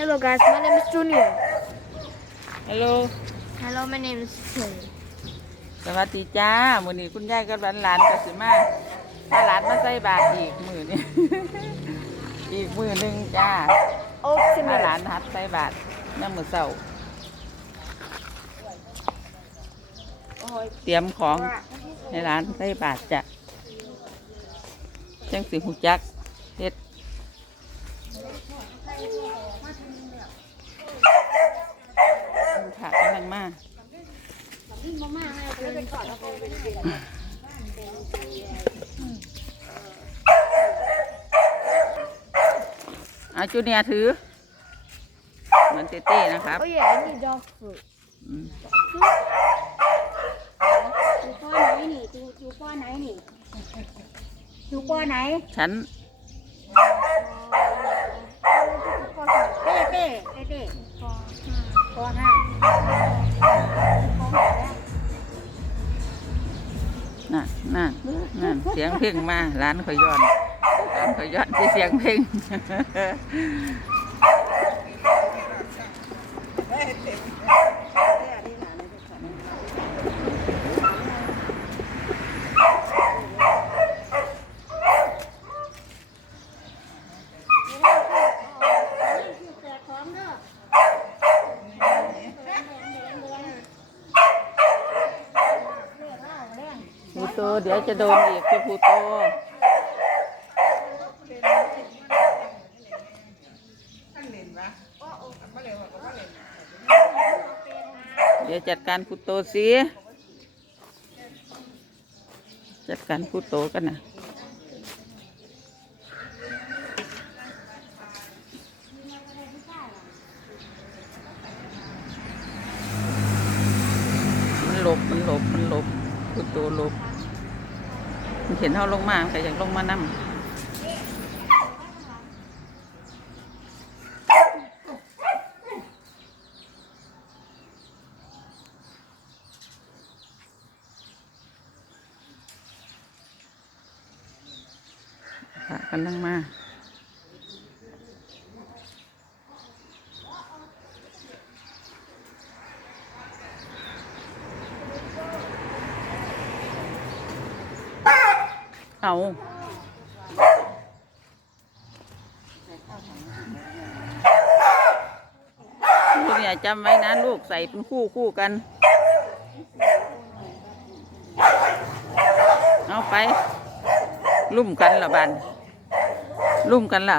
Hello guys, my name is Junior. ฮัลโหล Hello, my name is Jay. สวัสดีจ้ามื้อนี้คุณยายกับหลานๆก็สิมาถ้าหลานมาใส่บาตรอีกมื้อนี้ อีกมื้อหนึงจ้า ถ้าหลาน Ultimate. หัดใส่บาตรยามมื้อเช้าเตรียมของให้หลานใส่บาตรจ้ะจังสิหูจักเฮ็ด ค่ะกำลังมาอาจูเนียร์ถือ เหมือนเต้ๆนะครับ Oh yeah, I need dog food. อืม อยู่ป้อไหนนี่อยู่อยู่ป้อไหนนี่อยู่ป้อไหน ฉัน เต้เต้เต้เต้ป้อห้าน่ะน่ะนั่นเสียงเพลงมาร้านขอยย้อนร้านขอยย้อนที่เสียงเพลง แจกของเด้อ พูโต เดี๋ยวจะโดนอีกคือพูโตเดี๋ยวจัดการพูโตสิจัดการพูโตกันนะมันหลบ มันหลบ มันหลบพูโตหลบ เห็นเขาลงมาใครอยากลงมานั่งค่ะกันนั่งมา เอาลูกอย่ยจำไว้นะลูกใส่เป็นคู่คู่กัน เอาไป ลุ่มกันละบันลุ่มกันล่ะ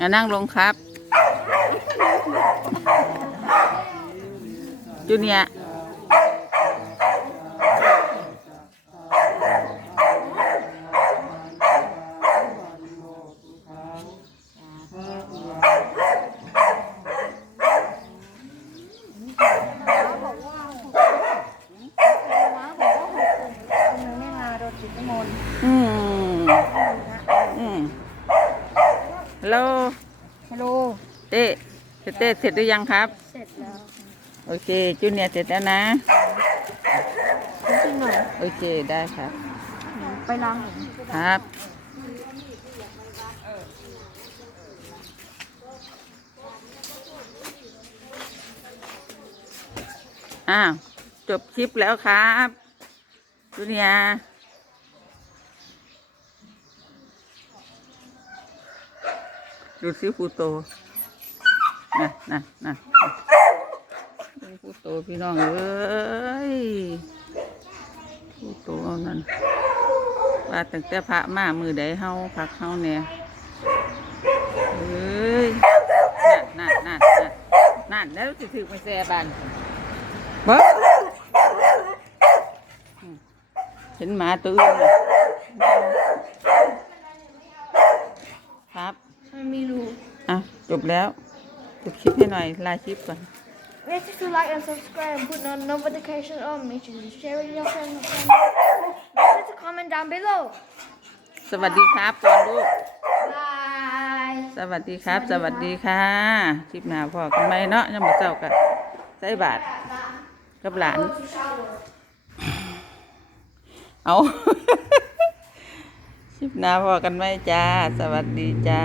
อะนั่งลงครับจูเนียร์อืมอืมฮัลโหล ฮัลโหล เต้เต้เต้เสร็จหรือยังครับ เสร็จแล้วโอเคจูเนียร์เสร็จแล้วนะจริงหน่อยโอเคได้ครับ ไปล้างครับอ้าวจบคลิปแล้วครับจูเนียร์ดูซิฟูโต น่ะน่ะน่ะผู้โตพี่น้องเอ้ยผู้โตเอานั่นว่าตั้งแต่พระมามือใดเฮาพักเฮาเนี่ยเอ้ยนั่นนั่นนั่นนั่นนั่นแล้วสิถือไปแซ่บานเบิ้เห็นหมาตัวอื่นน่ะครับไม่รู้อะจบแล้ว จบคลิปให้หน่อยลาคลิปก่อน Make sure to like and subscribe and put on notification on. Make sure to share with your friends. Make sure to comment down below. สวัสดีครับก่อนลูก Bye. สวัสดีครับ สวัสดีค่ะ คลิปหน้าพ่อกันไหมเนาะยังมาเจ้ากันใส่บาทกับหลานเอา คลิปหน้าพ่อกันไหมจ้า สวัสดีจ้า